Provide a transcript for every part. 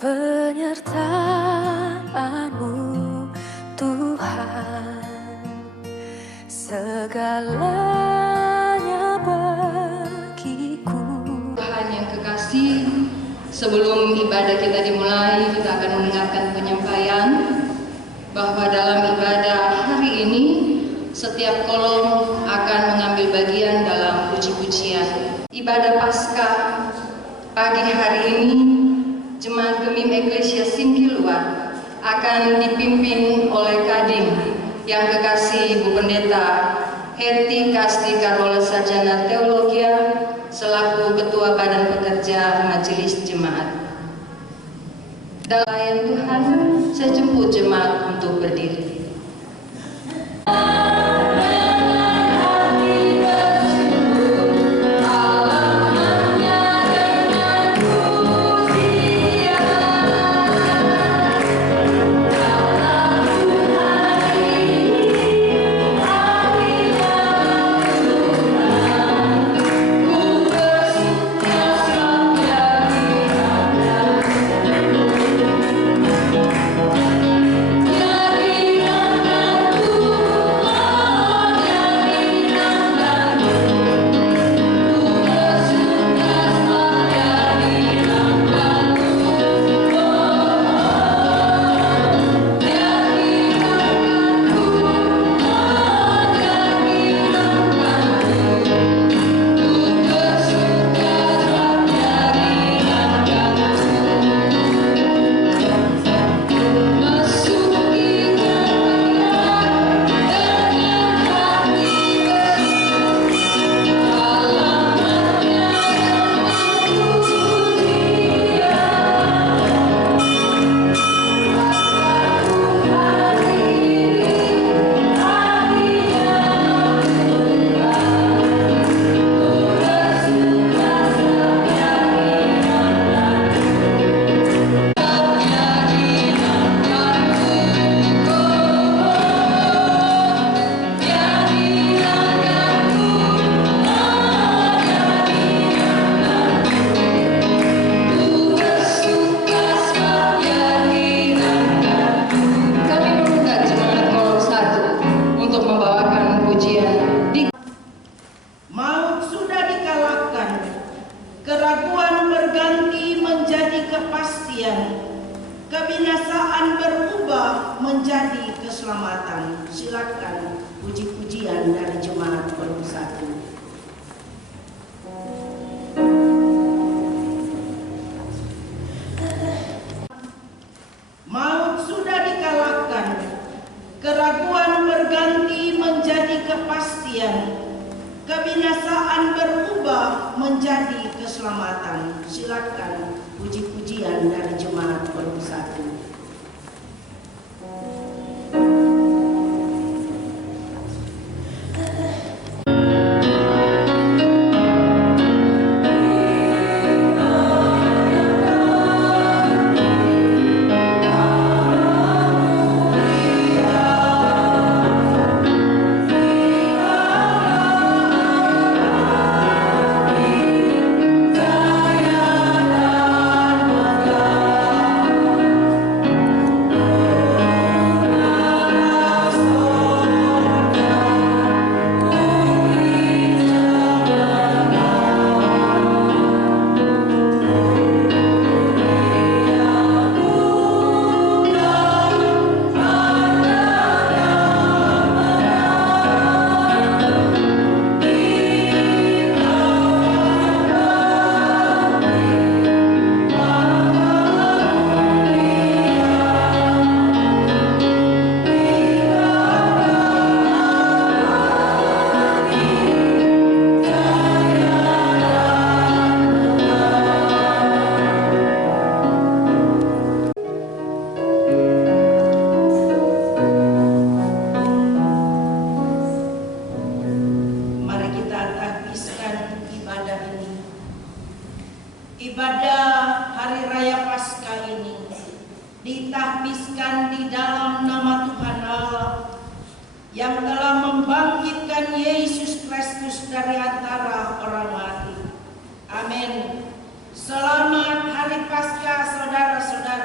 penyertaan-Mu Tuhan, segalanya bagiku. Tuhan yang kekasih, sebelum ibadah kita dimulai, kita akan mendengarkan penyampaian bahwa dalam ibadah hari ini setiap kolom akan mengambil bagian dalam puji-pujian. Ibadah Paskah pagi hari ini, Jemaat Gemim Eklesia Singkiluar akan dipimpin oleh Kading yang kekasih Ibu Pendeta Hetty Kasti Karola Sarjana Teologia selaku Ketua Badan Pekerja Majelis Jemaat. Dalam Tuhan, saya jemput jemaat untuk berdiri. Kebinasaan berubah menjadi keselamatan. Silakan puji-pujian dari Jemaat Volume 1. Maut sudah dikalahkan, keraguan berganti menjadi kepastian, kebinasaan berubah menjadi keselamatan. Silakan puji-pujian dari Jemaat Volume 1. Ibadah Hari Raya Paskah ini ditahbiskan di dalam nama Tuhan Allah yang telah membangkitkan Yesus Kristus dari antara orang mati. Amin. Selamat Hari Paskah saudara-saudara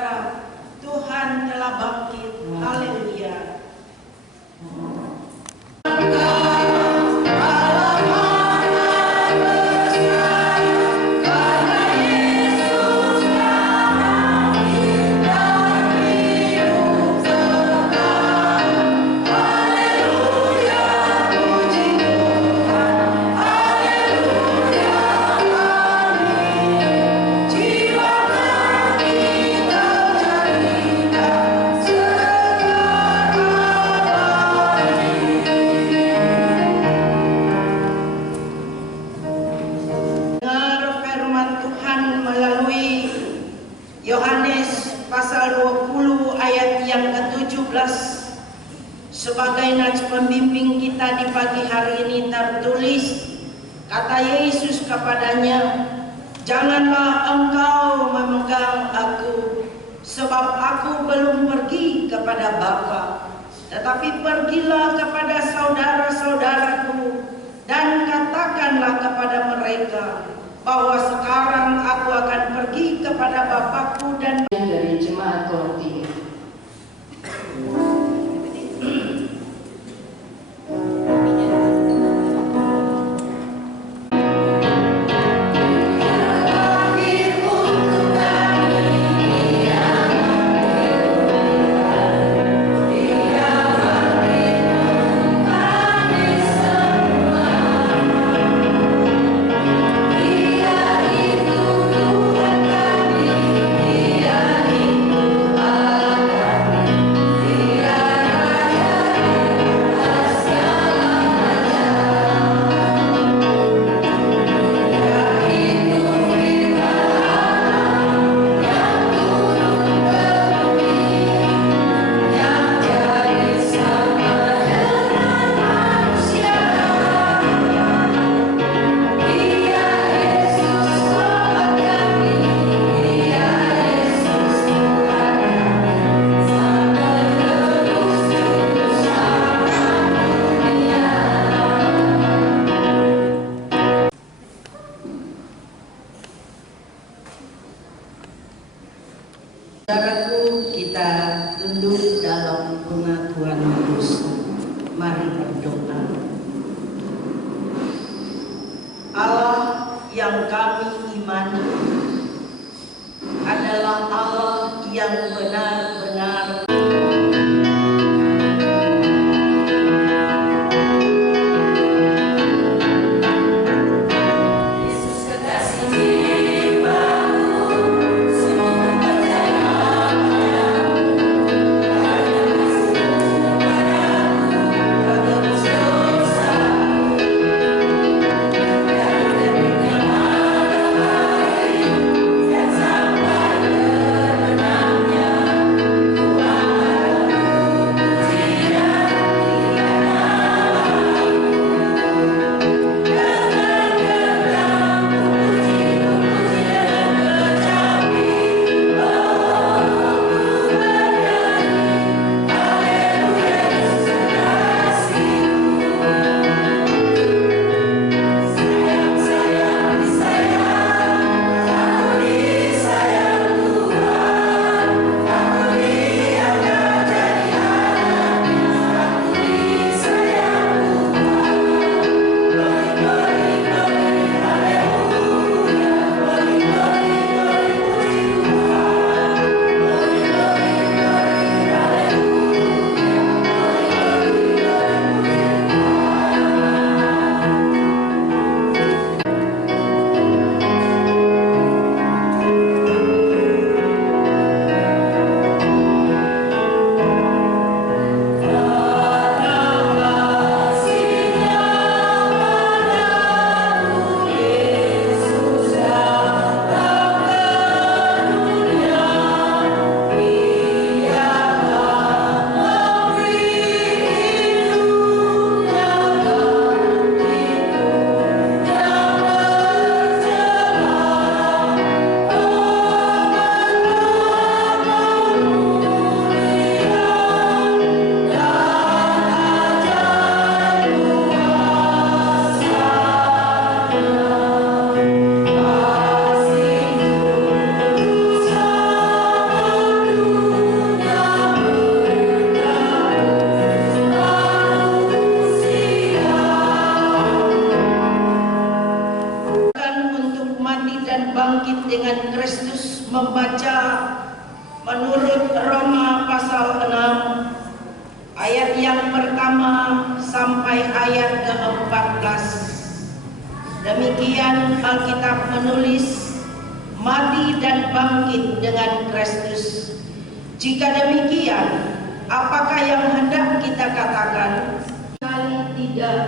Yohanes pasal 20 ayat yang ke-17. Sebagai nats pembimbing kita di pagi hari ini tertulis, kata Yesus kepadanya, "Janganlah engkau memegang aku, sebab aku belum pergi kepada Bapa. Tetapi pergilah kepada saudara-saudaraku dan katakanlah kepada mereka bahwa sekarang aku akan pergi kepada Bapakku dan..." Dari Jemaat Kolong Timur. Saudaraku, kita tunduk dalam pengakuan dosa. Mari berdoa. Allah yang kami imani adalah Allah yang benar-benar bangkit dengan Kristus, membaca menurut Roma pasal 6 ayat yang pertama sampai ayat ke-14. Demikian Alkitab menulis, mati dan bangkit dengan Kristus. Jika demikian, apakah yang hendak kita katakan? Tidak.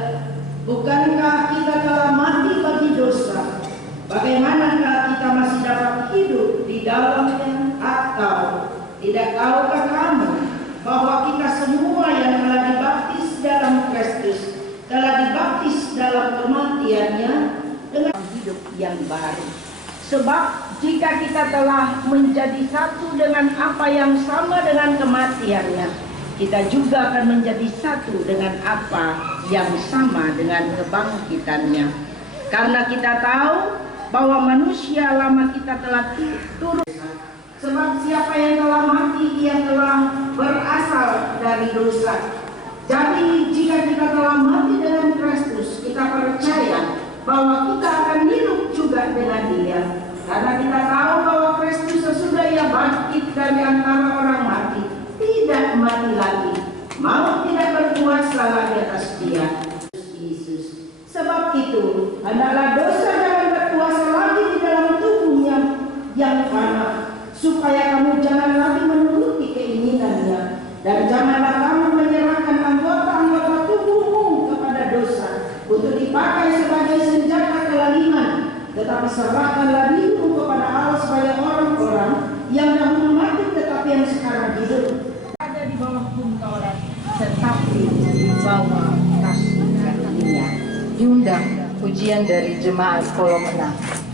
Bukankah kita telah mati bagi dosa? Bagaimanakah kita masih dapat hidup di dalamnya? Atau tidak tahukah kamu bahwa kita semua yang telah dibaptis dalam Kristus telah dibaptis dalam kematiannya dengan hidup yang baru. Sebab jika kita telah menjadi satu dengan apa yang sama dengan kematiannya, kita juga akan menjadi satu dengan apa yang sama dengan kebangkitannya. Karena kita tahu bahwa manusia lama kita telah turun. Sebab siapa yang telah mati, ia telah berasal dari dosa. Jadi jika kita telah mati dengan Kristus, kita percaya bahwa kita akan hidup juga dengan Dia. Karena kita tahu bahwa Kristus sesudah Ia bangkit dari antara orang mati, tidak mati lagi. Maut tidak berkuasa lagi atas Dia. Yesus. Sebab itu, hendaklah dosa jangan berkuasa lagi di dalam tubuhnya yang fana, supaya kamu jangan lagi menuruti keinginannya, dan janganlah kamu menyerahkan anggota-anggota tubuhmu kepada dosa untuk dipakai sebagai senjata kelaliman, tetapi serahkanlah dirimu kepada Allah sebagai orang-orang yang dahulu mati tetapi yang sekarang hidup. Ada di bawah buntolan, tetapi di bawah kasih karunia. Diundang pujian dari jemaat Kolom 6.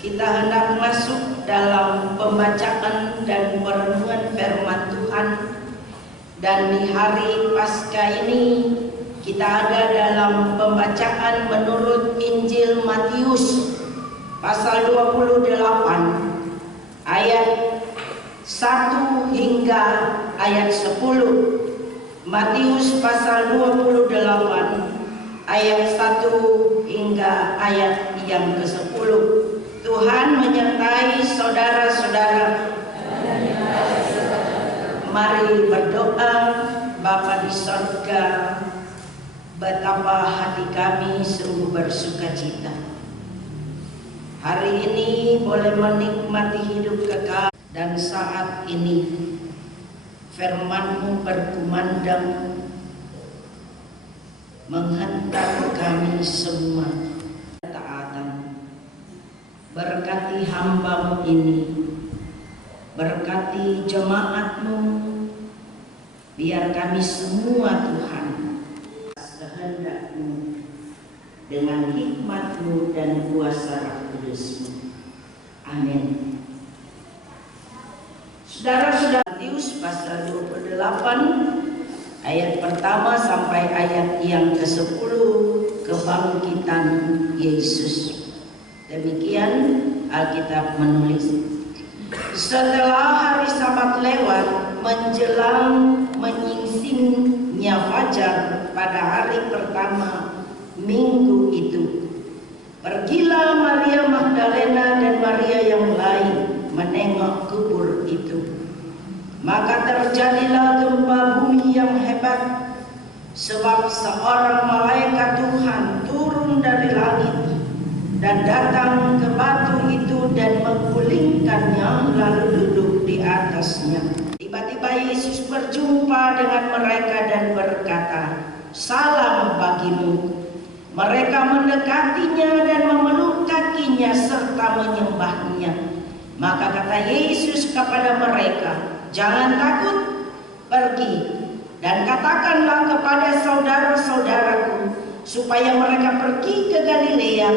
Kita hendak masuk dalam pembacaan dan perenungan firman Tuhan. Dan di hari Paskah ini kita ada dalam pembacaan menurut Injil Matius pasal 28 ayat 1 hingga ayat 10. Matius pasal 28 ayat 1 hingga ayat yang ke-10. Tuhan menyertai saudara-saudara. Mari berdoa. Bapa di sorga, betapa hati kami sungguh bersukacita hari ini boleh menikmati hidup kekal. Dan saat ini firman-Mu berkumandang menghantar kami semua taatan. Berkati hamba-Mu ini, berkati jemaat-Mu, biar kami semua Tuhan kehendak-Mu dengan hikmat-Mu dan kuasa Roh Kudus-Mu. Amin. Saudara-saudara, Matius pasal 28 ayat pertama sampai ayat yang ke-10, kebangkitan Yesus. Demikian Alkitab menulis. Setelah hari Sabat lewat, menjelang menyingsingnya fajar pada hari pertama minggu itu, pergilah Maria Magdalena dan Maria yang lain menengok kubur itu. Maka terjadilah gempa bumi yang hebat, sebab seorang malaikat Tuhan turun dari langit dan datang ke batu itu dan menggulingkannya lalu duduk di atasnya. Tiba-tiba Yesus berjumpa dengan mereka dan berkata, "Salam bagimu." Mereka mendekatinya dan memeluk kakinya serta menyembahnya. Maka kata Yesus kepada mereka, "Jangan takut, pergi dan katakanlah kepada saudara-saudaraku supaya mereka pergi ke Galilea,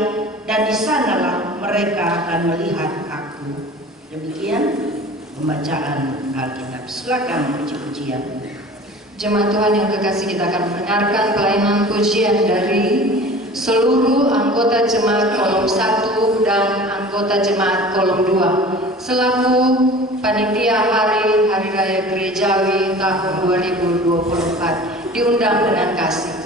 dan di sanalah mereka akan melihat aku." Demikian pembacaan Alkitab. Silakan puji-pujian. Jemaat Tuhan yang kekasih, kita akan mendengarkan pelayanan pujian dari seluruh anggota jemaat kolom 1 dan anggota jemaat kolom 2 selaku panitia Hari Raya Gerejawi tahun 2024. Diundang dengan kasih.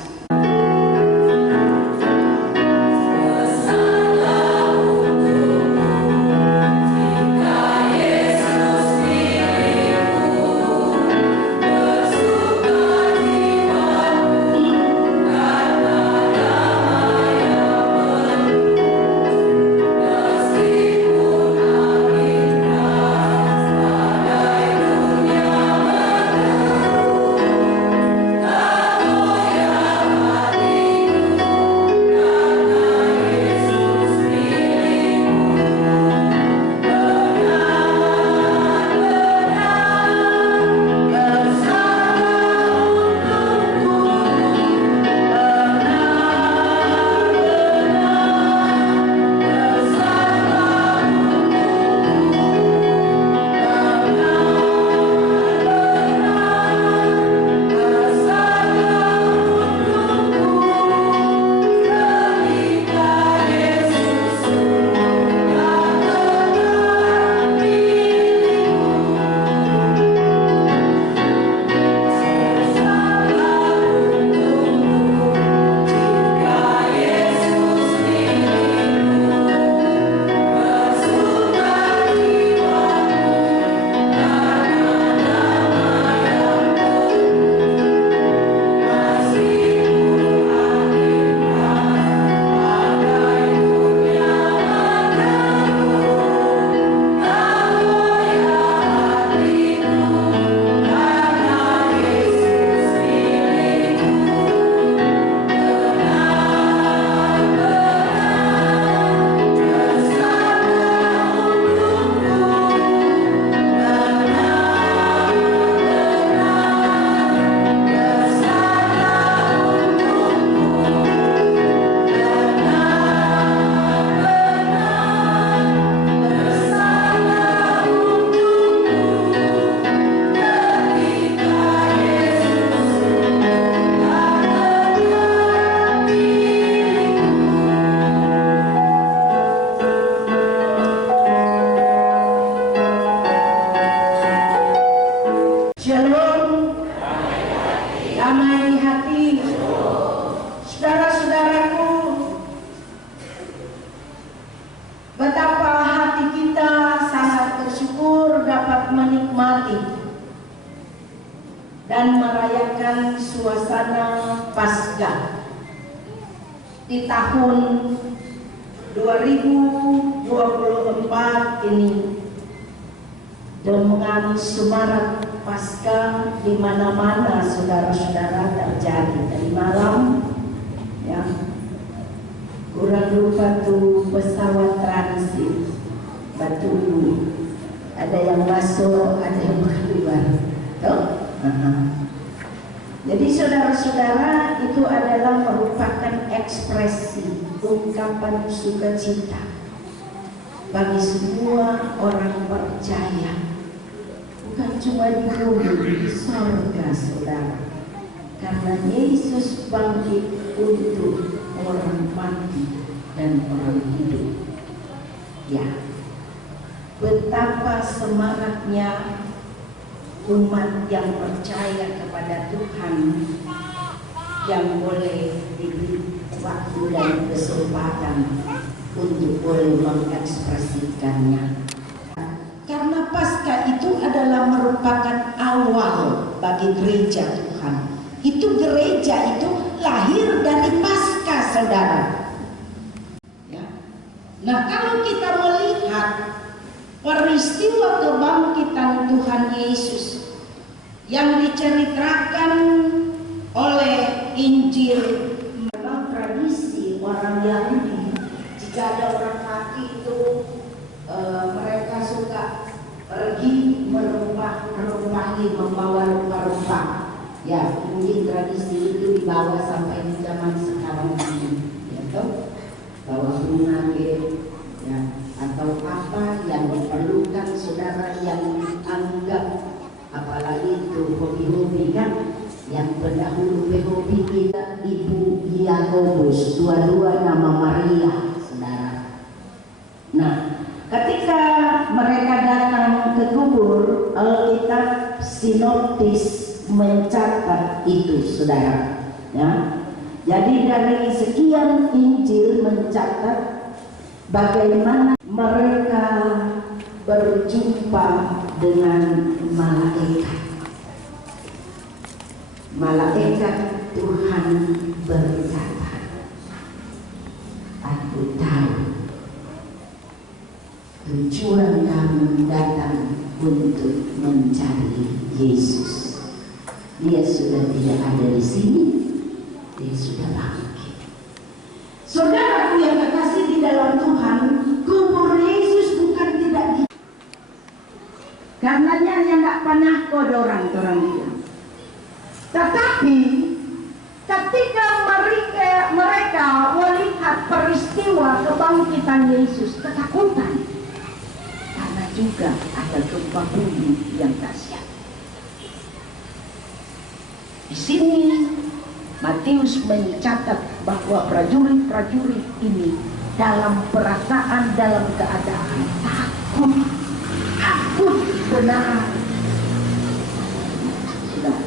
dan merayakan suasana Paskah di tahun 2024 ini dengan semarak Paskah di mana-mana saudara-saudara terjadi dari malam ya, kurang lupa tuh pesawat transit Batu, ada yang masuk, ada yang keluar. Tuh. Jadi saudara-saudara, itu adalah merupakan ekspresi ungkapan sukacita bagi semua orang percaya, bukan cuma di bumi, di sorga saudara, karena Yesus bangkit untuk orang mati dan orang hidup. Ya, betapa semaraknya umat yang percaya kepada Tuhan yang boleh diberi waktu dan kesempatan untuk boleh mengekspresikannya. Karena Paskah itu adalah merupakan awal bagi gereja Tuhan. Itu gereja itu lahir dari Paskah, saudara. Ya. Nah, kalau kita melihat peristiwa kebangkitan Tuhan Yesus yang diceritakan oleh Injil, memang tradisi orang Yahudi, jika ada orang mati itu mereka suka pergi merumpahi, membawa rupa-rupa. Ya, mungkin tradisi itu dibawa sampai di zaman sekarang ini, ya toh, bawa bunga ya, atau apa yang diperlukan saudara yang dianggap, apalagi itu hobi-hobi kan, yang pendahulu hobi kita Ibu Yakobus, dua-dua nama Maria, saudara. Nah, ketika mereka datang ke kubur, Alkitab sinoptis mencatat itu, saudara. Ya, jadi dari sekian Injil mencatat bagaimana mereka berjumpa dengan malaikat. Malaikat Tuhan berkata, "Aku tahu tujuan kamu datang untuk mencari Yesus. Dia sudah tidak ada di sini, dia sudah bangkit." Saudaraku yang terkasih di dalam Tuhan, kubur Yesus bukan tidak di, karenanya yang nggak pernah orang bilang. Tetapi ketika mereka melihat peristiwa kebangkitan Yesus, ketakutan, karena juga ada gempa bumi yang dahsyat. Di sini Matius mencatat bahwa prajurit-prajurit ini dalam perasaan, dalam keadaan takut benar. Sudah,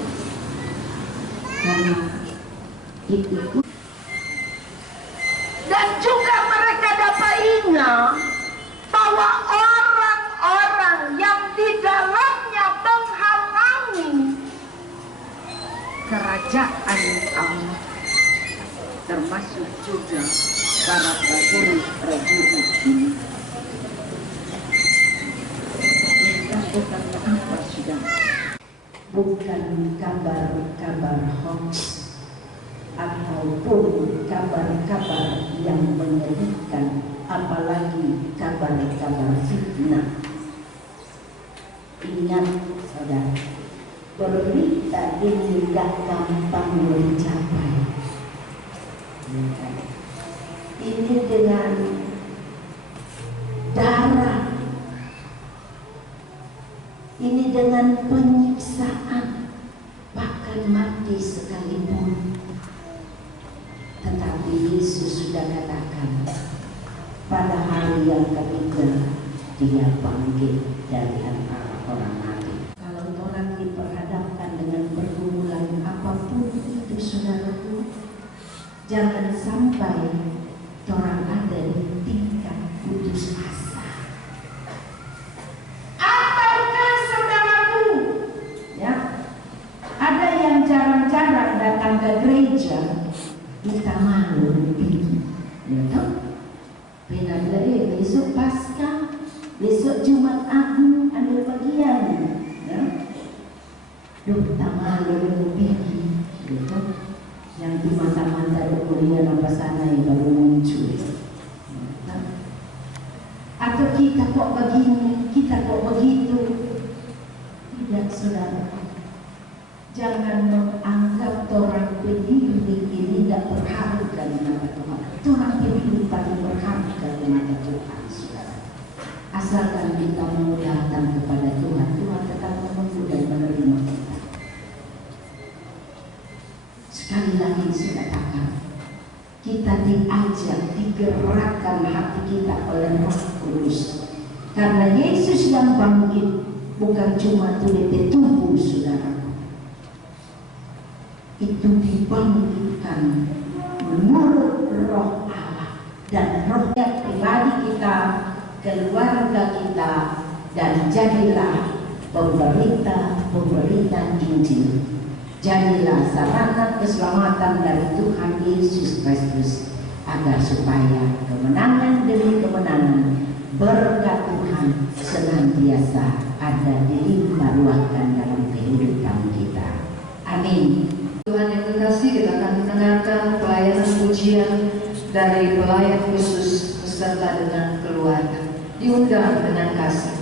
karena itu. Dan juga mereka dapat ingat bahwa orang-orang yang di dalamnya menghalangi kerajaan Allah, termasuk juga para prajurit ini. Bukan apa sudah, bukan kabar-kabar hoax ataupun kabar-kabar yang menyedihkan, apalagi kabar-kabar fitnah. Ingat saudara, berita ini gak gampang mencapai. Ini dengan darah, ini dengan penyiksaan, bahkan mati sekalipun. Tetapi Yesus sudah katakan, pada hari yang ketiga dia bangkit dari antara orang mati. Kalau orang diperhadapkan dengan pergumulan apapun itu, saudaraku, jangan sampai orang ada di tingkat putus asa. Ataukah saudaraku, ya, ada yang jarang-jarang datang ke gereja, kita malu lebih, ya toh? Benar besok Paskah, besok Jumat Agung ada bagian, ya. Duh, tak malu lebih, ya toh? Yang di mata-mata kuliah apa sana yang baru muncul. Atau kita kok begini, kita kok begitu. Tidak, saudara. Jangan menganggap orang peduli ini tidak berharga di mata Tuhan. Orang peduli paling berharga di mata Tuhan, saudara. Asalkan kita mau datang kepada Tuhan, Tuhan tetap menunggu dan menerima kita. Sekali lagi saya katakan, kita diajak, digerakkan hati kita oleh Roh Kudus. Karena Yesus yang bangkit bukan cuma tubuh tubuh, saudara. Itu dibangkitkan menurut Roh Allah, dan roh pribadi kita, keluarga kita, dan jadilah pemberita Injil. Jadilah sarana keselamatan dari Tuhan Yesus Kristus, agar supaya kemenangan demi kemenangan berkat Tuhan senantiasa ada dilimpah-ruahkan dalam kehidupan kita. Amin. Tuhan yang terkasih, kita akan mendengarkan pelayanan pujian dari pelayan khusus beserta dengan keluarga. Diundang dengan kasih.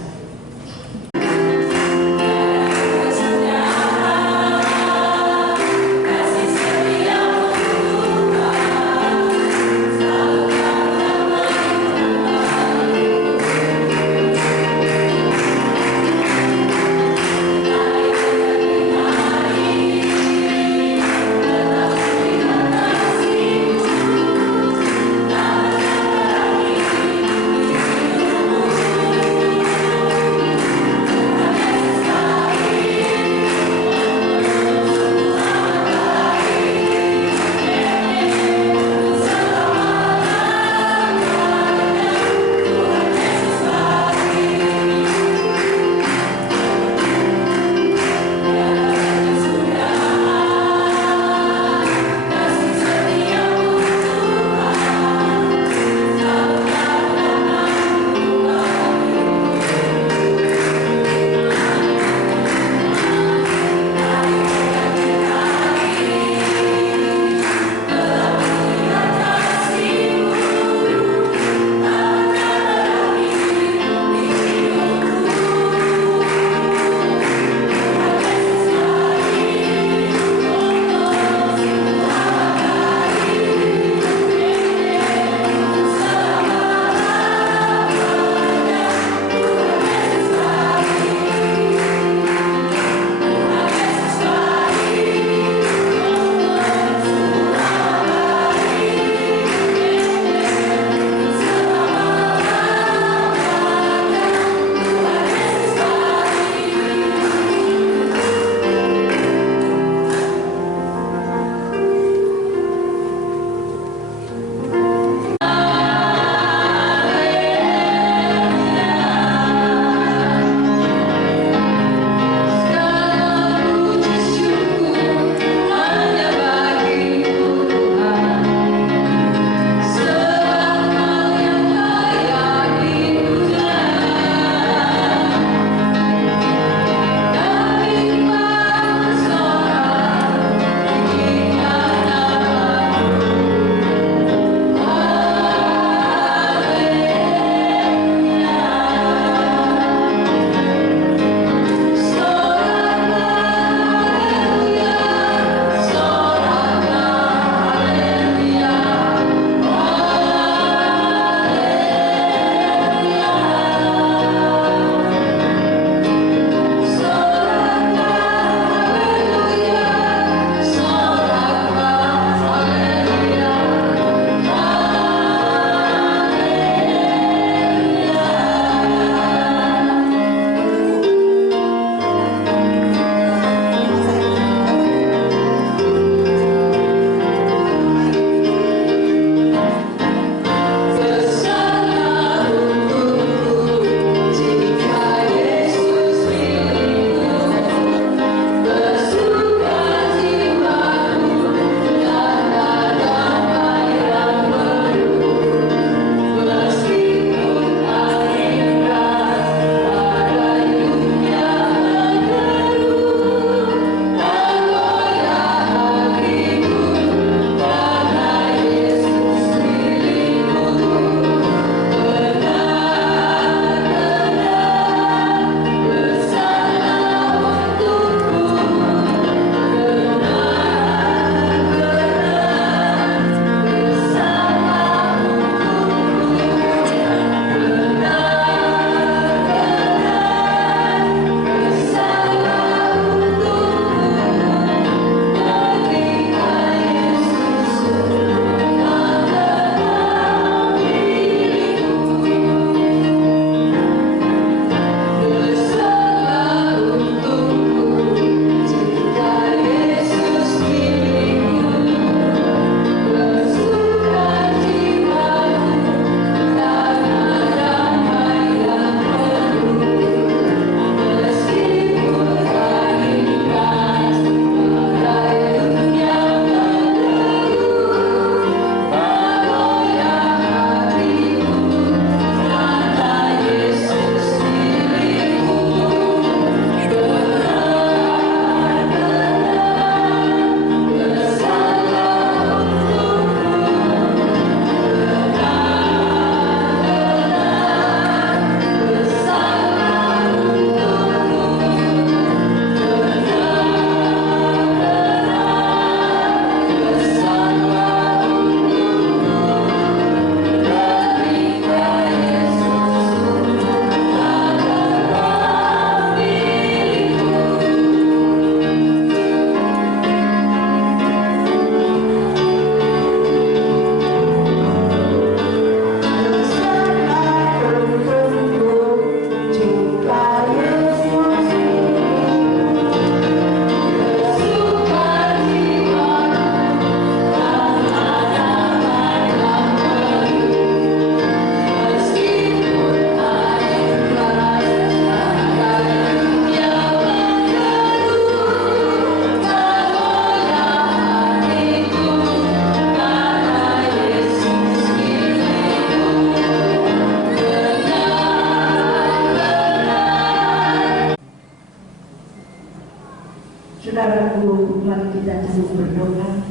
satu berdoa.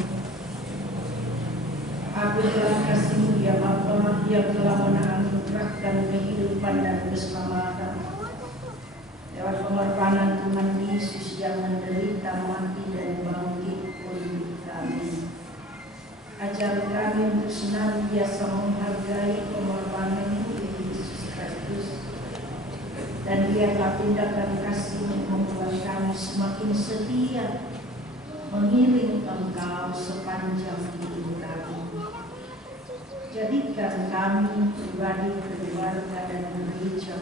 Aku telah kasih ya Bapa yang telah menganugerahkan kehidupan dan keselamatan lewat pengorbanan Tuhan Yesus yang menderita, mati dan bangkit untuk kami. Ajar kami untuk senantiasa menghargai pengorbanan Yesus Kristus, dan biarlah tindakan kasih-Mu membuat kami semakin setia mengiring Engkau sepanjang hidup kami. Jadikan kami pribadi, keluarga dan gereja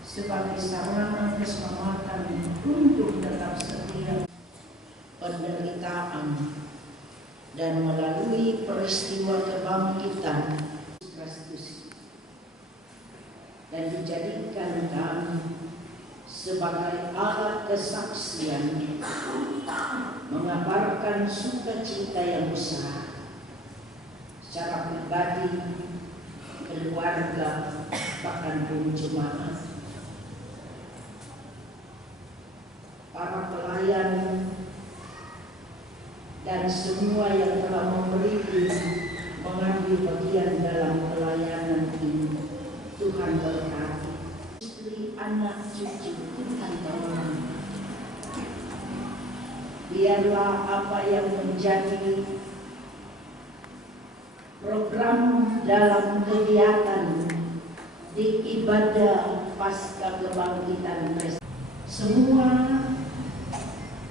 sebagai sarana keselamatan untuk tetap setia penderitaan dan melalui peristiwa kebangkitan Kristus, dan dijadikan kami sebagai alat kesaksian mengabarkan sukacita yang besar secara pribadi, keluarga, bahkan pun jemaat. Para pelayan dan semua yang telah memberi mengambil bagian dalam pelayanan ini, Tuhan berkati. Istri, anak, cucu, Tuhan tolong. Biarlah apa yang menjadi program dalam kegiatan di ibadah pasca kebangkitan Kristus, semua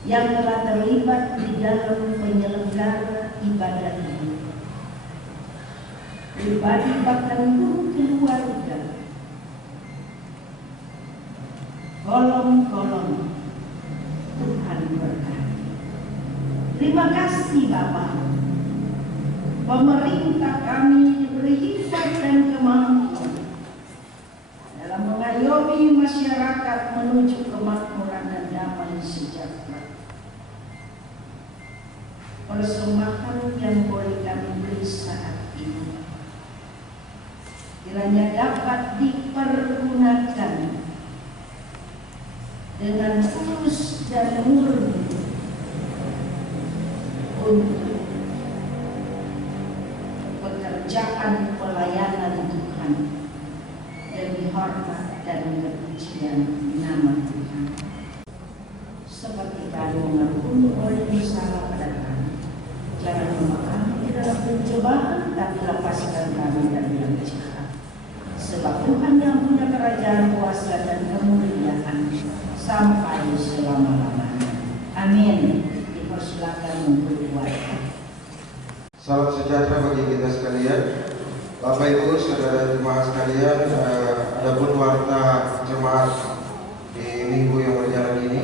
yang telah terlibat di dalam penyelenggara ibadah ini, pribadi bahkan pun keluarga, kolom-kolom, Tuhan berkati. Terima kasih Bapak. Pemerintah kami diberi hikmat dan kemampuan dalam mengayomi masyarakat menuju kemakmuran dan damai sejahtera. Persembahan yang boleh kami beri saat ini kiranya dapat dipergunakan dengan tulus dan murni untuk pekerjaan pelayanan Tuhan demi hormat dan kepujian nama Tuhan. Seperti kami mengampuni oleh salah pada kami, jangan membawa kami dalam pencobaan, tapi lepaskan kami dari yang jahat. Sebab Tuhan yang punya kerajaan, kuasa dan kemuliaan sampai selama-lamanya. Amin. Dipersilakan untuk doa. Salam sejahtera bagi kita sekalian. Bapak Ibu, saudara jemaat sekalian, adapun warta jemaat di minggu yang berjalan ini,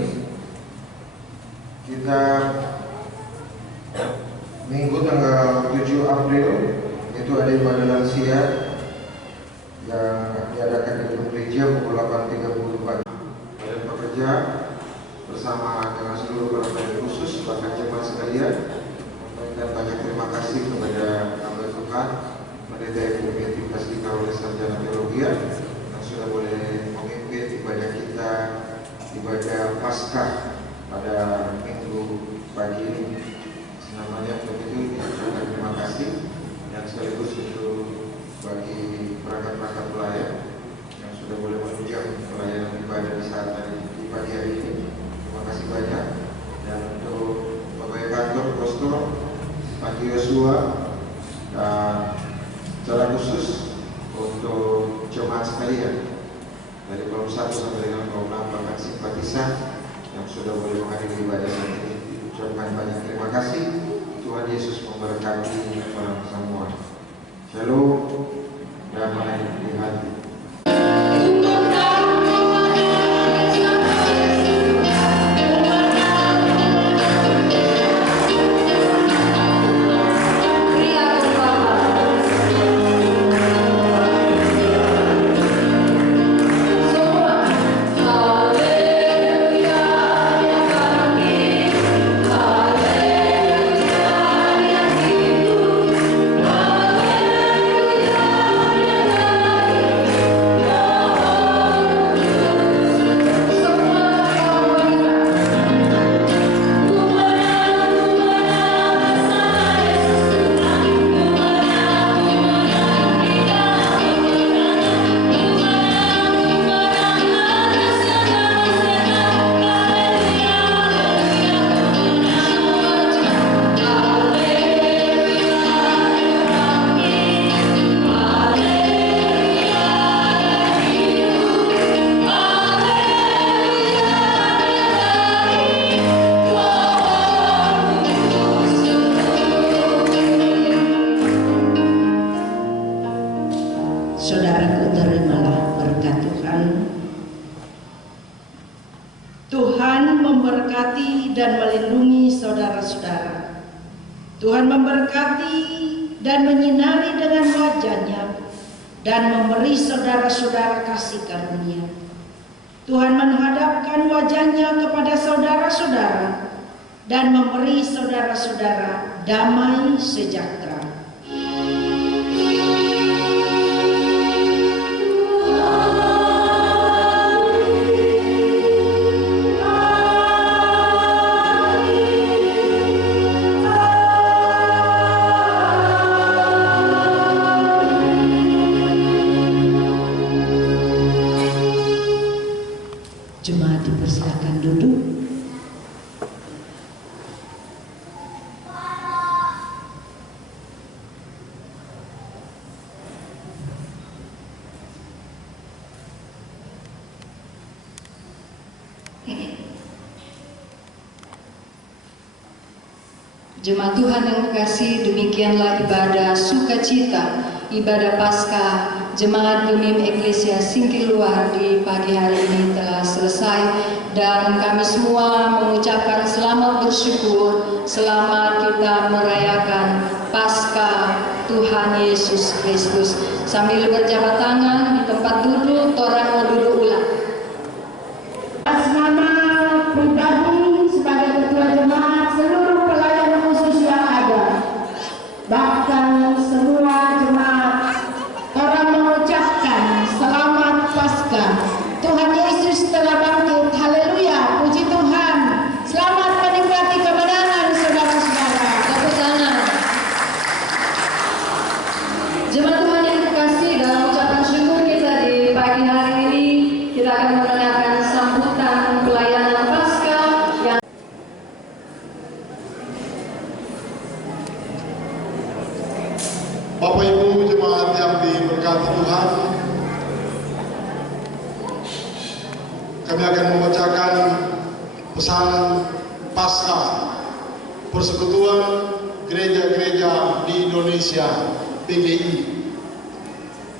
kita minggu tanggal 7 April itu ada ibadah lansia yang diadakan di gedung gereja pukul 8.30 pagi. Badan pekerja bersama dengan seluruh badan khusus bahkan jemaat sekalian, dan banyak terima kasih kepada hamba Tuhan Pendeta Ekonomi Aktivitas kita oleh Sarjana Teologi yang sudah boleh memimpin ibadah kita, ibadah Paskah pada minggu pagi ini. Namanya begitu, terima kasih, dan sekaligus untuk bagi perangkat-perangkat pelayan yang sudah boleh menunjang pelayanan ibadah di saat di pagi hari ini. Terima kasih banyak. Dan untuk pegawai kantor Pastor Pak Yosua, dan secara khusus untuk jemaat sekalian dari kolom 1 sampai dengan kolom 6 bahkan simpatisan yang sudah boleh menghadiri ibadah saat ini, ucapkan banyak terima kasih. Tuhan Yesus memberkati orang semua. Shalom, damai di hati. saudaraku, terimalah berkat Tuhan. Tuhan memberkati dan melindungi saudara-saudara. Tuhan memberkati dan menyinari dengan wajah-Nya dan memberi saudara-saudara kasih karunia. Tuhan menghadapkan wajah-Nya kepada saudara-saudara dan memberi saudara-saudara damai sejahtera. Jemaat dipersilakan duduk. Jemaat Tuhan yang terkasih, demikianlah ibadah sukacita, ibadah Paskah Jemaat BEMIM Eklesia Singkil Luar di pagi hari ini telah selesai, dan kami semua mengucapkan selamat bersyukur, selamat kita merayakan Paskah Tuhan Yesus Kristus. Sambil berjabat tangan di tempat duduk, orang mau duduk ulang. Atas nama pribadi sebagai ketua jemaat, seluruh pelayan khusus yang ada, bahkan semua jemaat, orang mengucapkan selamat Paskah. Tuhan Yesus telah bangkit. Haleluya, puji Tuhan. Selamat menikmati kemenangan saudara-saudara. Tepuk tangan. Jemaat Tuhan yang terkasih, dalam ucapan syukur kita di pagi hari ini, kita akan merayakan sambutan pelayanan Paskah yang Bapak Ibu jemaat yang diberkati Tuhan, kami akan membacakan pesan Paskah Persekutuan Gereja-Gereja di Indonesia PGI.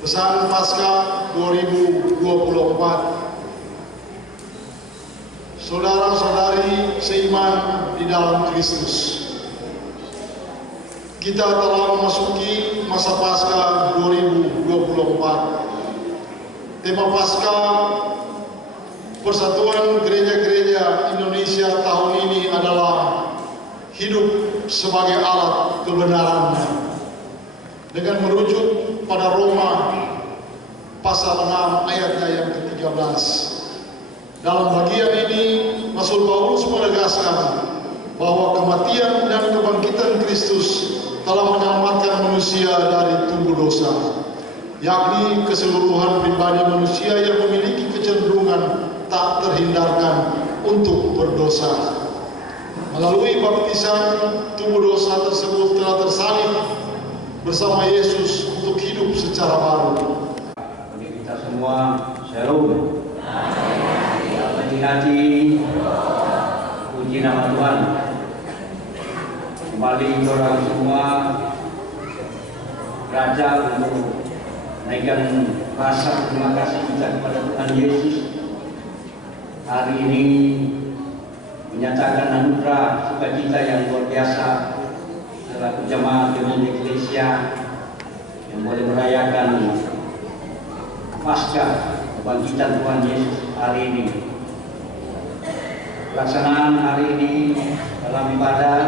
Pesan Paskah 2024. Saudara-saudari seiman di dalam Kristus, kita telah memasuki masa Paskah 2024. Tema Paskah Persatuan Gereja-Gereja Indonesia tahun ini adalah hidup sebagai alat kebenarannya, dengan merujuk pada Roma pasal 6 ayatnya yang ke-13. Dalam bagian ini, Rasul Paulus menegaskan bahwa kematian dan kebangkitan Kristus telah menyelamatkan manusia dari tubuh dosa, yakni keseluruhan pribadi manusia yang memiliki kecenderungan tak terhindarkan untuk berdosa. Melalui baptisan, tubuh dosa tersebut telah tersalib bersama Yesus untuk hidup secara baru. Bagi kita semua, shalom. Hati-hati, puji nama Tuhan. Kembali orang semua Raja untuk naikkan rasa terima kasih kita kepada Tuhan Yesus. Hari ini menyatakan anugerah sukacita yang luar biasa selaku jemaat BEMIM Eklesia yang boleh merayakan Paskah kebangkitan Tuhan Yesus hari ini. Pelaksanaan hari ini dalam ibadah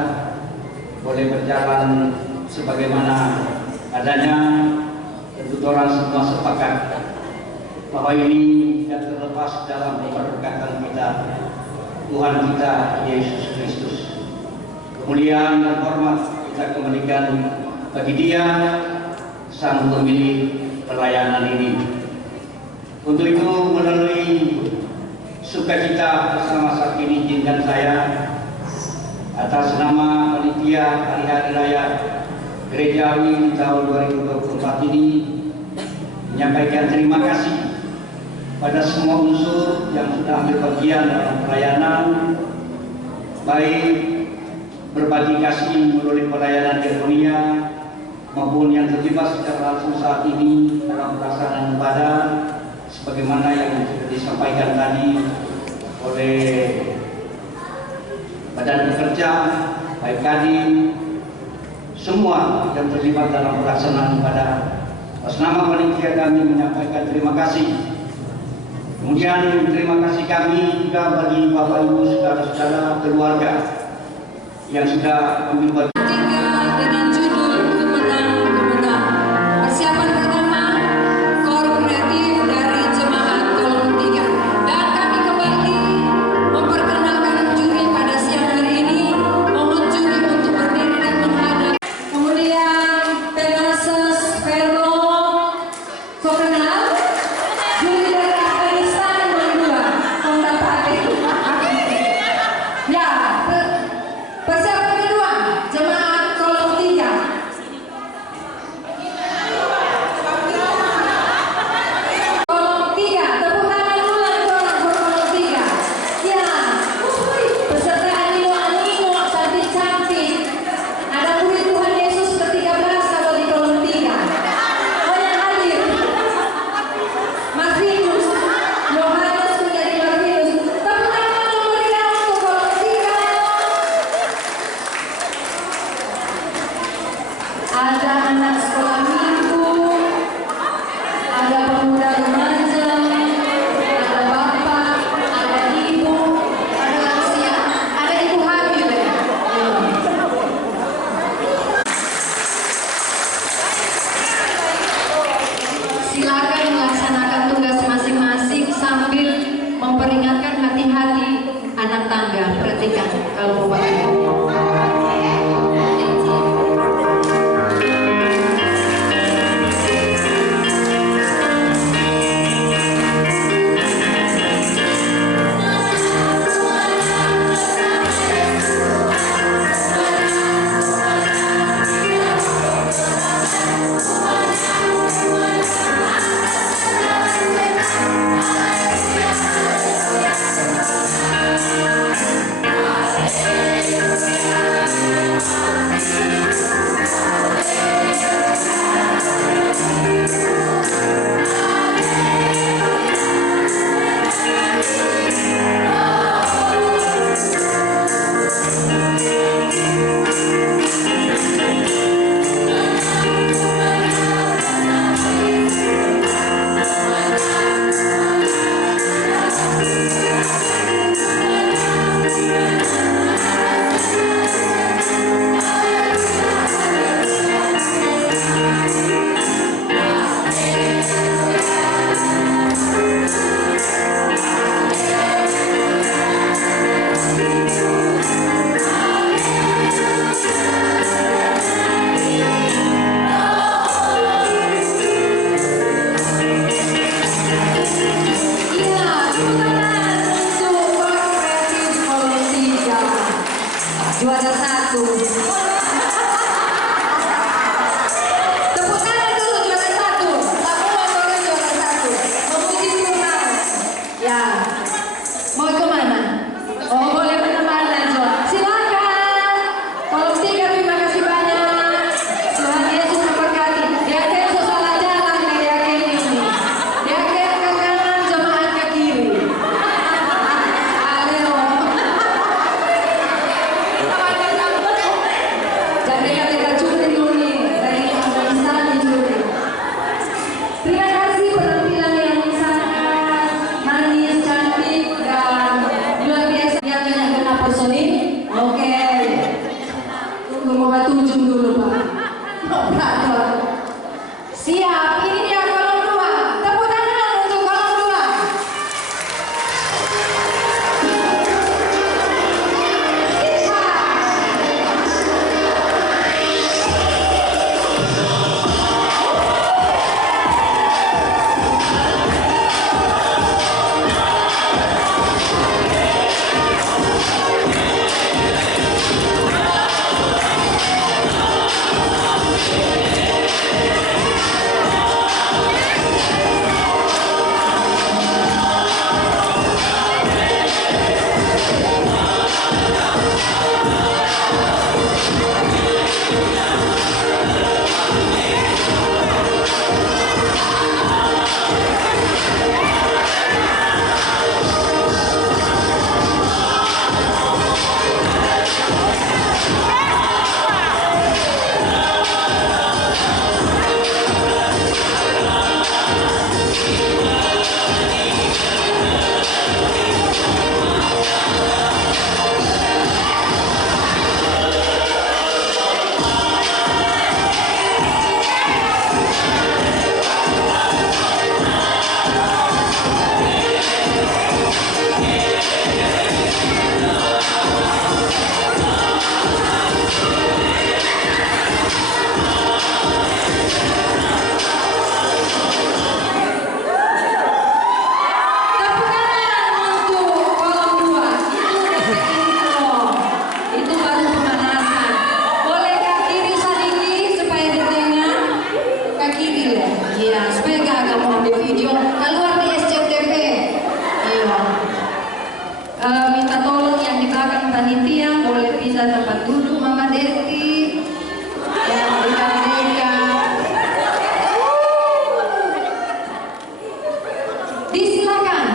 boleh berjalan sebagaimana adanya. Tentu orang semua sepakat bahwa ini tidak terlepas dalam keberkatan kita, Tuhan kita Yesus Kristus. Kemuliaan dan hormat kita kembalikan bagi Dia, Sang Pemilik pelayanan ini. Untuk itu, melalui sukacita bersama saat ini, izinkan saya atas nama panitia hari-hari raya Gerejawi tahun 2024 ini menyampaikan terima kasih pada semua unsur yang sudah ambil bagian dalam pelayanan, baik berbagi kasih melalui pelayanan diakonia maupun yang terlibat secara langsung saat ini dalam pelaksanaan ibadah sebagaimana yang sudah disampaikan tadi oleh badan pekerja, baik Kadin, semua yang terlibat dalam pelaksanaan ibadah. Atas nama panitia kami menyampaikan terima kasih. Kemudian terima kasih kami juga bagi Bapak Ibu saudara-saudara keluarga yang sudah ambil dengan judul Kemenang-Kemenang. Persiapan pertama, kor kreatif dari Jemaat Kolom 3. Dan kami kembali memperkenalkan juri pada siang hari ini. Mohon juri untuk berdiri dan menghadap. Kemudian Pegasus Vero Kokenal, juri dari Afghanistan berdua, Honda Pate. Ya, persiapan kedua, Jemaat Kolom 3. Kolom 3, tepuk tangan dulu untuk orang Kolom 3. Ya, peserta animo-animo cantik-cantik. Ada murid Tuhan Yesus ke-13 kalau di Kolom 3. Oh yang hadir, Marvinus, Yohanes menjadi Marvinus. Tepuk tangan yang meriah untuk Kolom 3. Ada anak sekolah minggu, ada pemuda remaja, ada bapak, ada ibu, ada lansia, ada ibu hamil. Silakan melaksanakan tugas masing-masing sambil memperingatkan hati-hati anak tangga. Perhatikan kalau Bapak Ibu. Juara 1. Tepuk tangan dulu juara 1. Semua orang juara 1. Memuji Tuhan. Ya. Mau kemana? Oh boleh berteman aja. Silakan. Kolom 3 terima kasih banyak. Tuhan Yesus memberkati. Diakhir salah jalan dari akhir ini. Diakhir ke kanan, jemaat ke kiri. Ayo. keluar di SCTV. Iya. Minta tolong yang di belakang panitia boleh pindah tempat duduk Mama Deti. Yang dekat-dekat. Disilakan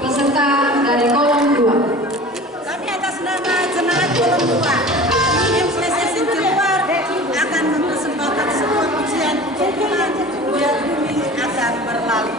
peserta dari kolom 2. Kami atas nama jemaat kolom 2 yang selesai keluar akan mempersembahkan sebuah pujian untuk Tuhan biar bumi akan berlalu.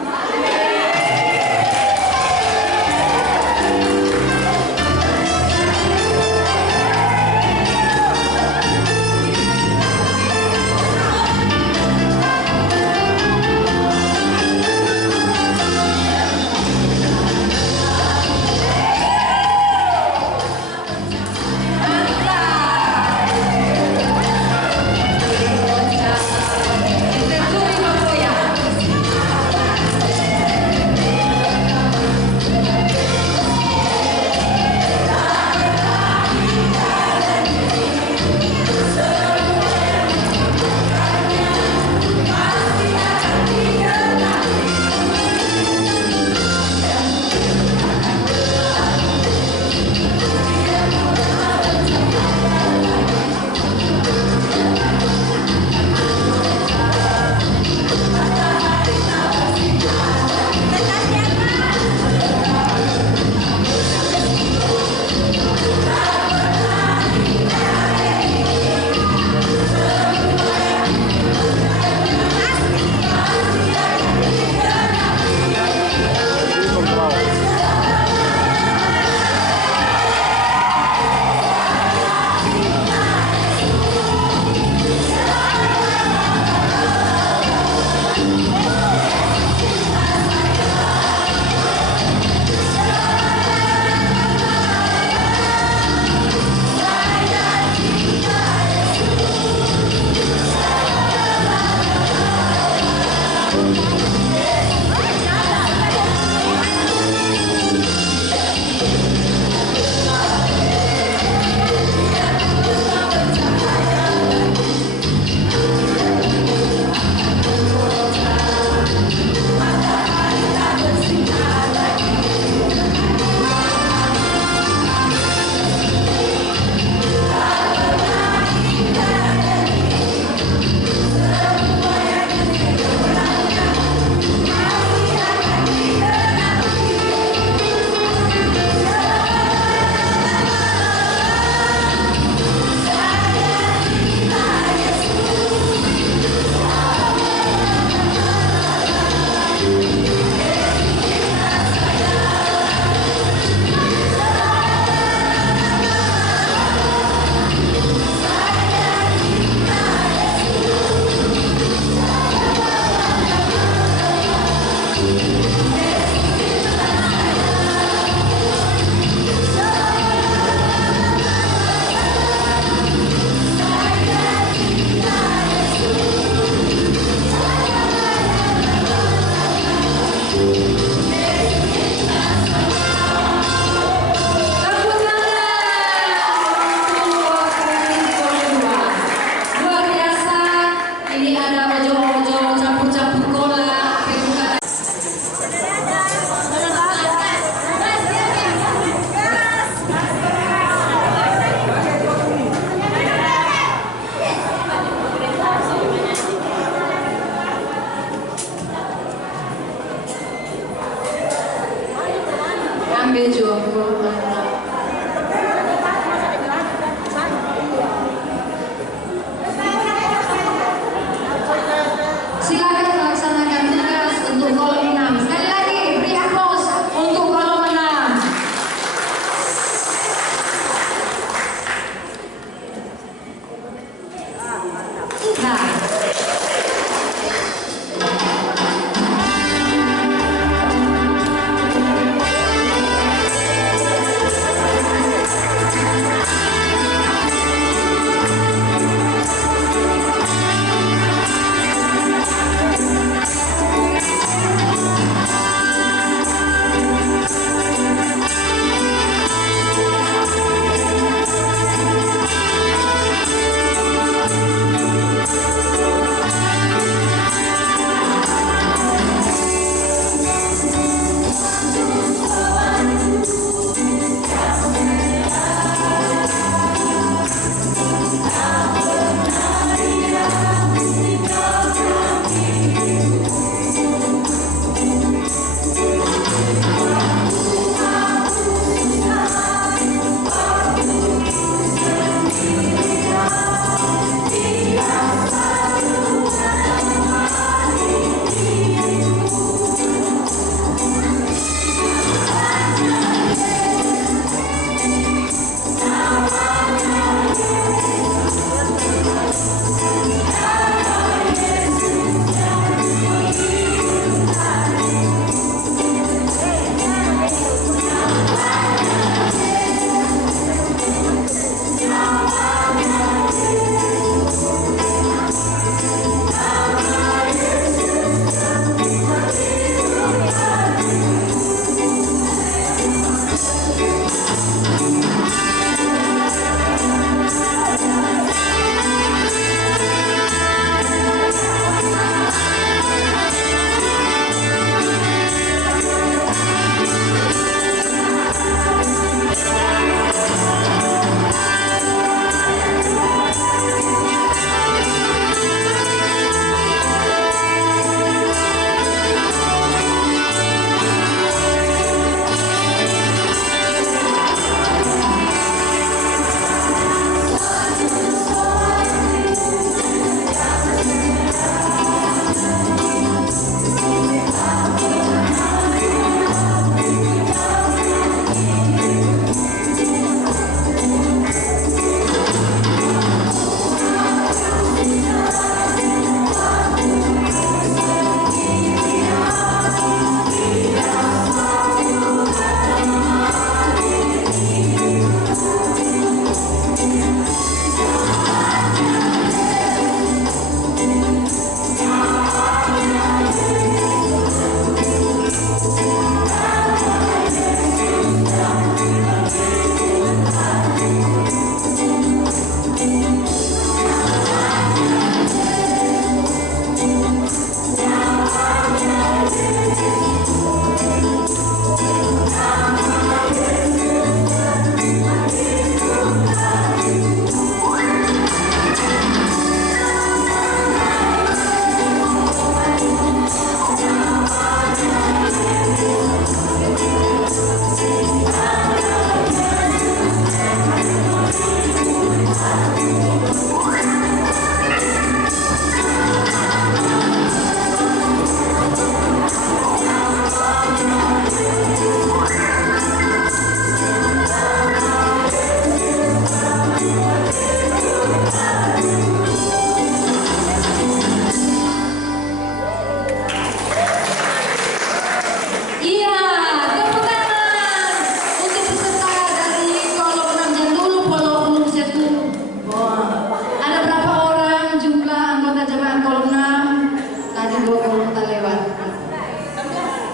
Silakan melaksanakan tugas untuk kolom 6. Sekali lagi beri aplaus untuk kolom 6. Nah,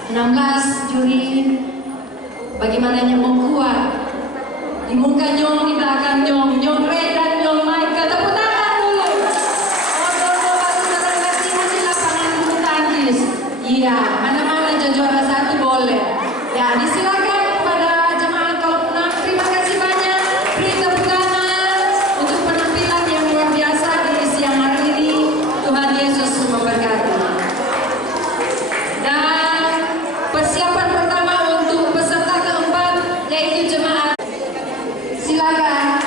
16 Juli bagaimana nyong kuat di muka nyong, di belakang nyong, nyong Red dan nyong Mike. Tepuk tangan dulu. Odo baru terang kasih di lapangan bulu tangkis. Iya, mana-mana juara 1 boleh. Ya, disilakan kepada jemaah kalau menang. Terima kasih banyak. Beri tepuk tangan untuk penampilan yang luar biasa di siang hari ini. Tuhan Yesus memberkati. Dan persiapan pertama untuk peserta keempat yaitu jemaah. Silakan.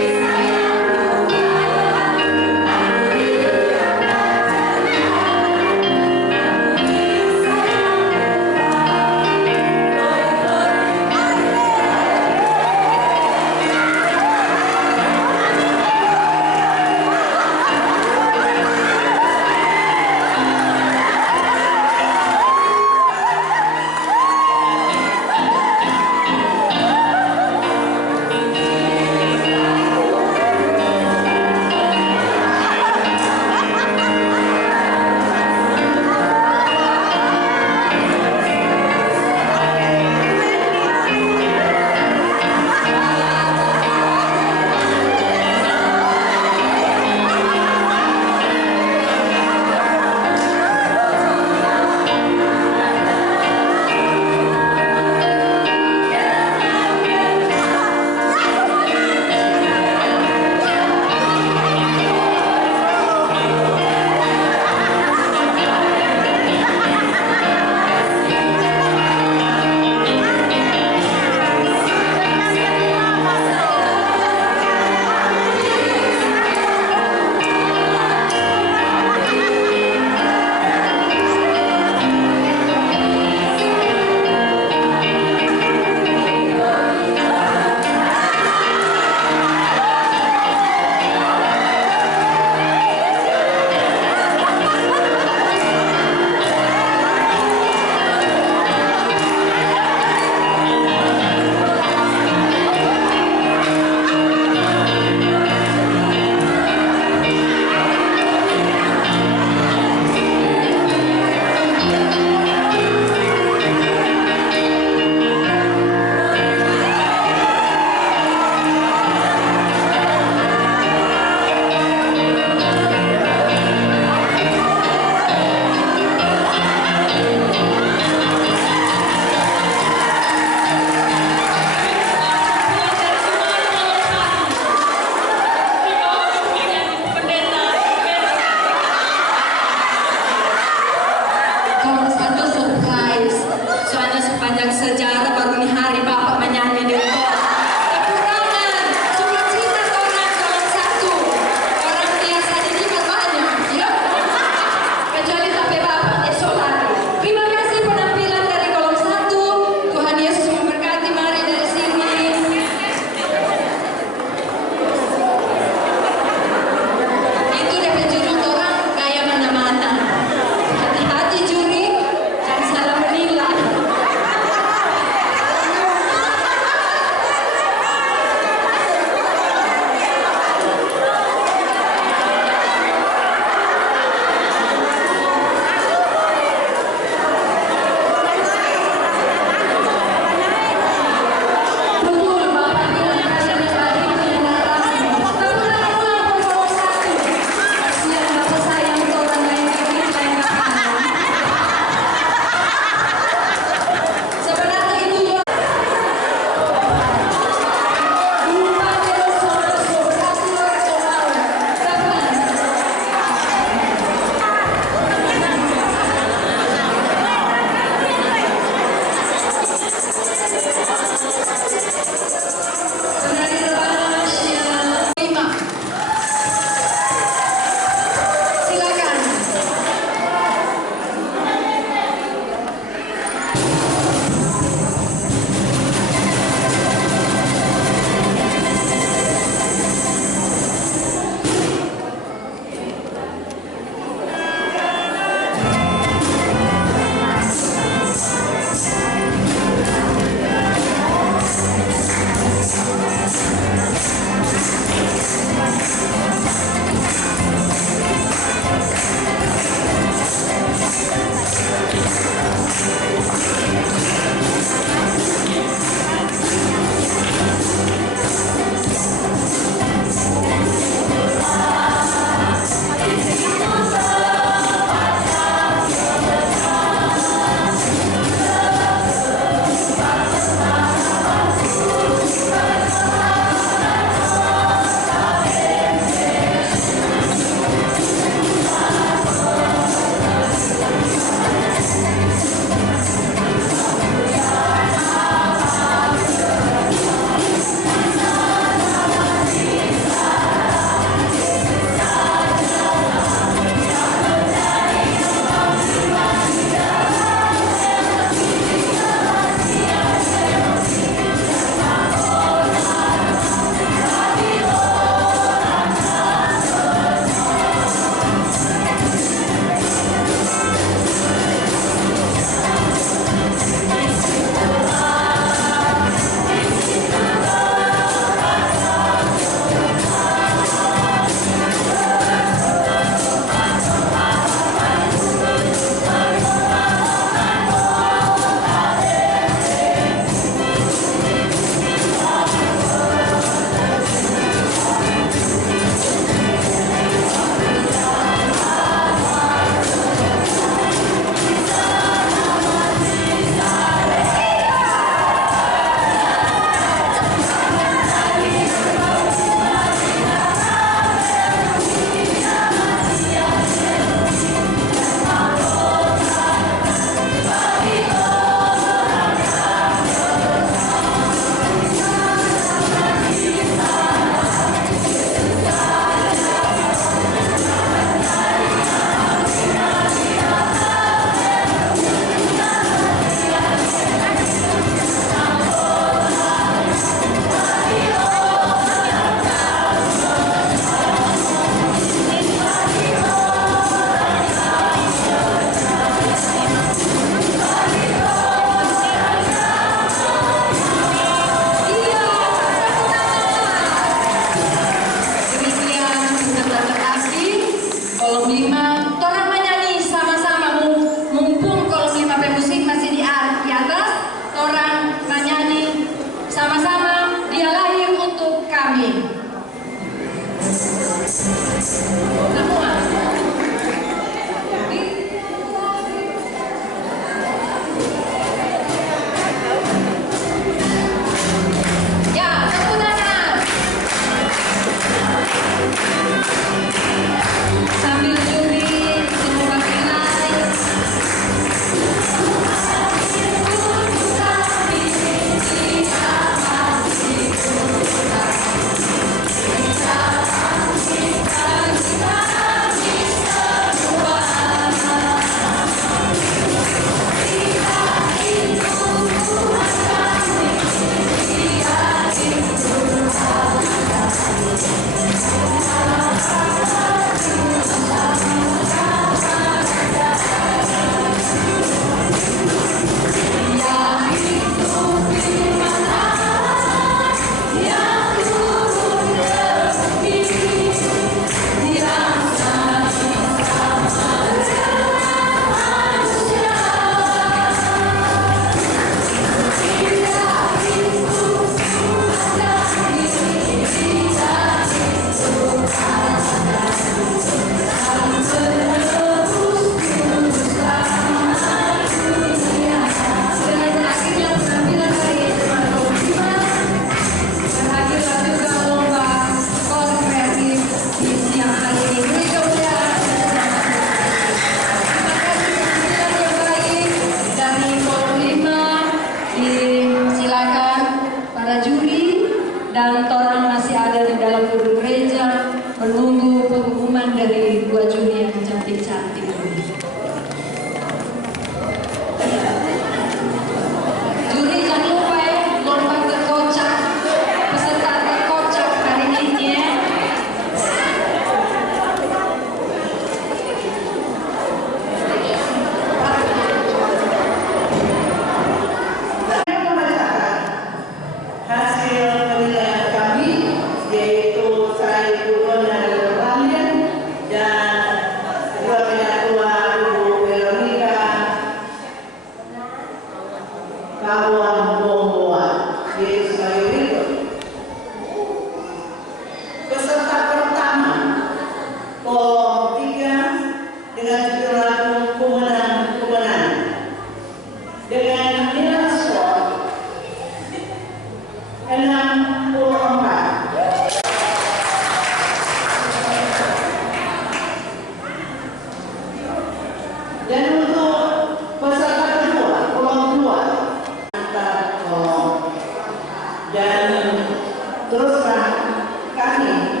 terus terang kami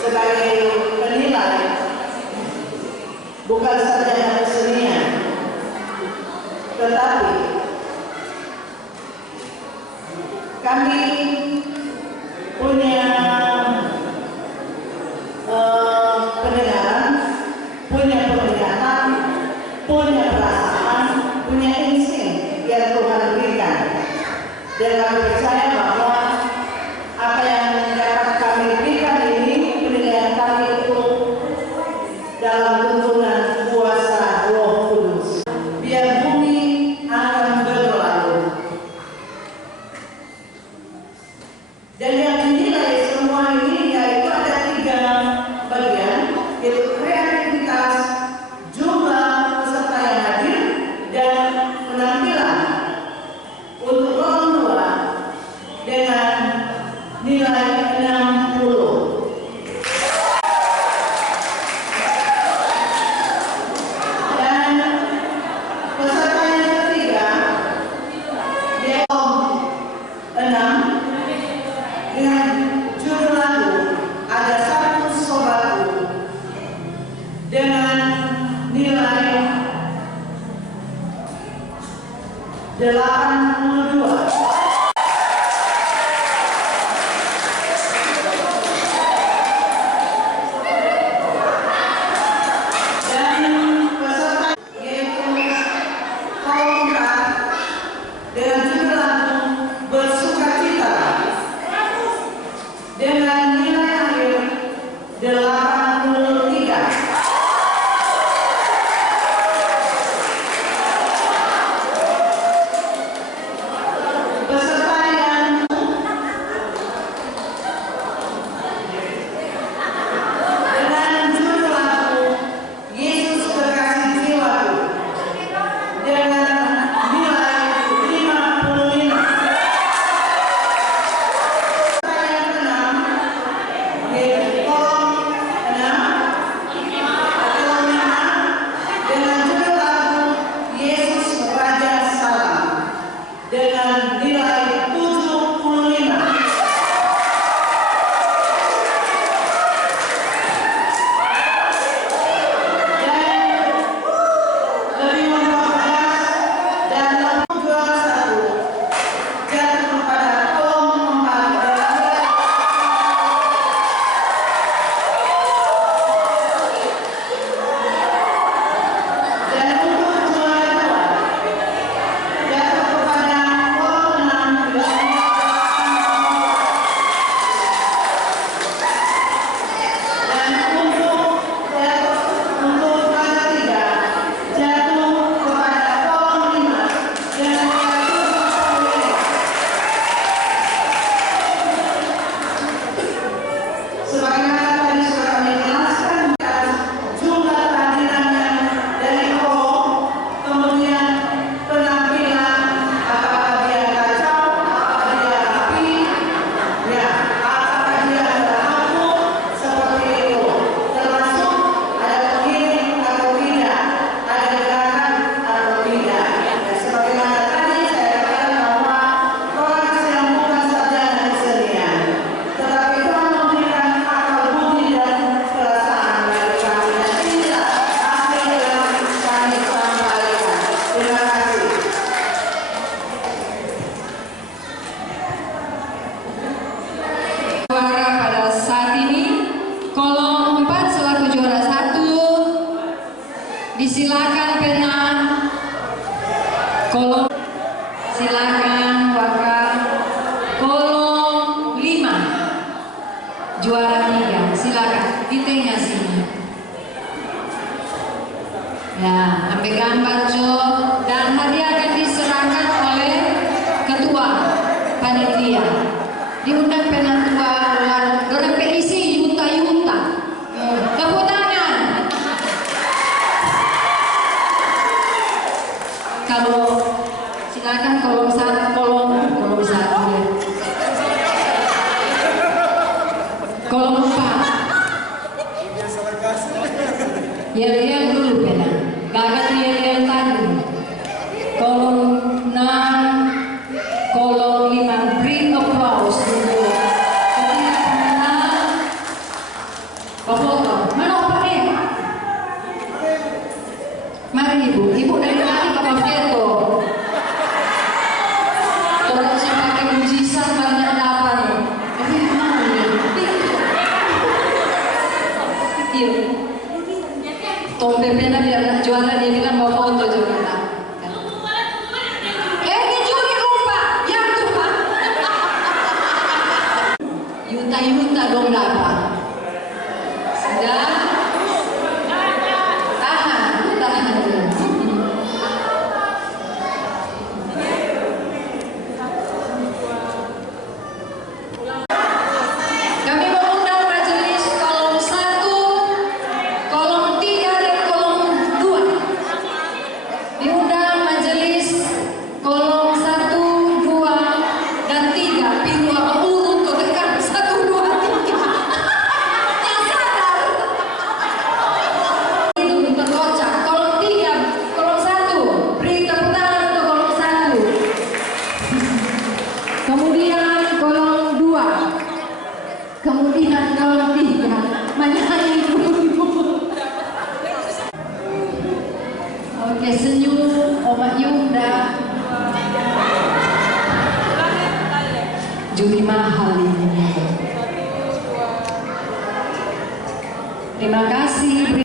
sebagai penilai bukan saja kesenian, tetapi kami punya pendengaran, punya penglihatan, punya perasaan, punya insting yang Tuhan berikan. Dan kami percaya bahwa apa yang dapat kami berikan ini, penilaian kami itu dalam tuntunan kuasa Roh Kudus. Biar bumi akan berlalu. Dan yang dinilai semua ini yaitu ada 3 bagian, yaitu kreativitas, jumlah peserta yang hadir, dan penampilan untuk orang tua dengan nilai 60. Dan peserta yang ketiga yaitu 6 dengan judul lagu Ada Satu Sobatku dengan nilai 82. Dan peserta yaitu kolom 4 dengan judul lagu Bersukacita dengan nilai akhir 83. Peserta yang dengan judul lagu Yesus Kekasih Jiwaku dengan nilai 55. Peserta yang keenam yaitu kolom 6 dengan judul lagu Yesus Raja Salam dengan nilai 75. Dan lebih mempertegas dan lebih juara 1 jatuh kepada kolom 4 dengan nilai. Dan untuk juara 2 jatuh kepada kolom 6 dengan nilai 80. Dan untuk juara 3 jatuh kepada kolom 5 dengan nilai 75. Sebagaimana tadi sudah kami jelaskan, jumlah kehadirannya dari kolom, kemudian penampilan, apakah dia kacau, apakah dia rapi, ya, apakah dia ada lampu, seperti itu. Termasuk ada pengiring atau tidak, ada gerakan atau tidak. Ya, sebagaimana tadi saya katakan bahwa Koras yang bukan sarjana kesenian, tetapi Tuhan memberikan akal budi dan perasaan bagi kami dan inilah hasil yang kami sampaikan. Terima kasih. Juara pada saat ini kolom 4 selaku juara 1, disilakan pena. Kolom silakan warga. Kolom 5 juara 3, silakan di tengah sini. Ya, ambil gambar Jo, dan hadiah akan diserahkan oleh ketua panitia. Diundang penatua dorang isi yuta-yuta. Tepuk tangan. Kalau silakan kolom 1, kolom 1 ya. Kolom 4. Yel-yel dulu pena. Gagal yel-yel tadi. Kolom 6, kolom 5. Bring applause dulu. sama ibu. Ibu dari tadi pakai veto. Orang sih pakai mujizat banyak dapat. Tapi mau ya. Iya. Tom Pepena biar nak juara dia bilang bawa foto juga nak. Ini curi rupa, ya Tuhan. Yuta dong dapat. Sudah. Tahan. Kami mengundang majelis kolom 1, kolom 3 dan kolom 2. Diundang majelis kolom 1, 2 dan 3. Piru apa urut kok tekan 1, 2, 3. Yang sadar. Itu terkocak. Kolom 3, kolom 1. Beri tepuk tangan untuk kolom 1. Kemudian kolom 2. Kemudian kolom 3. Menyalahi ibu-ibu. Oke, senyum Oma Yunda. Juri mahal ini. Terima kasih.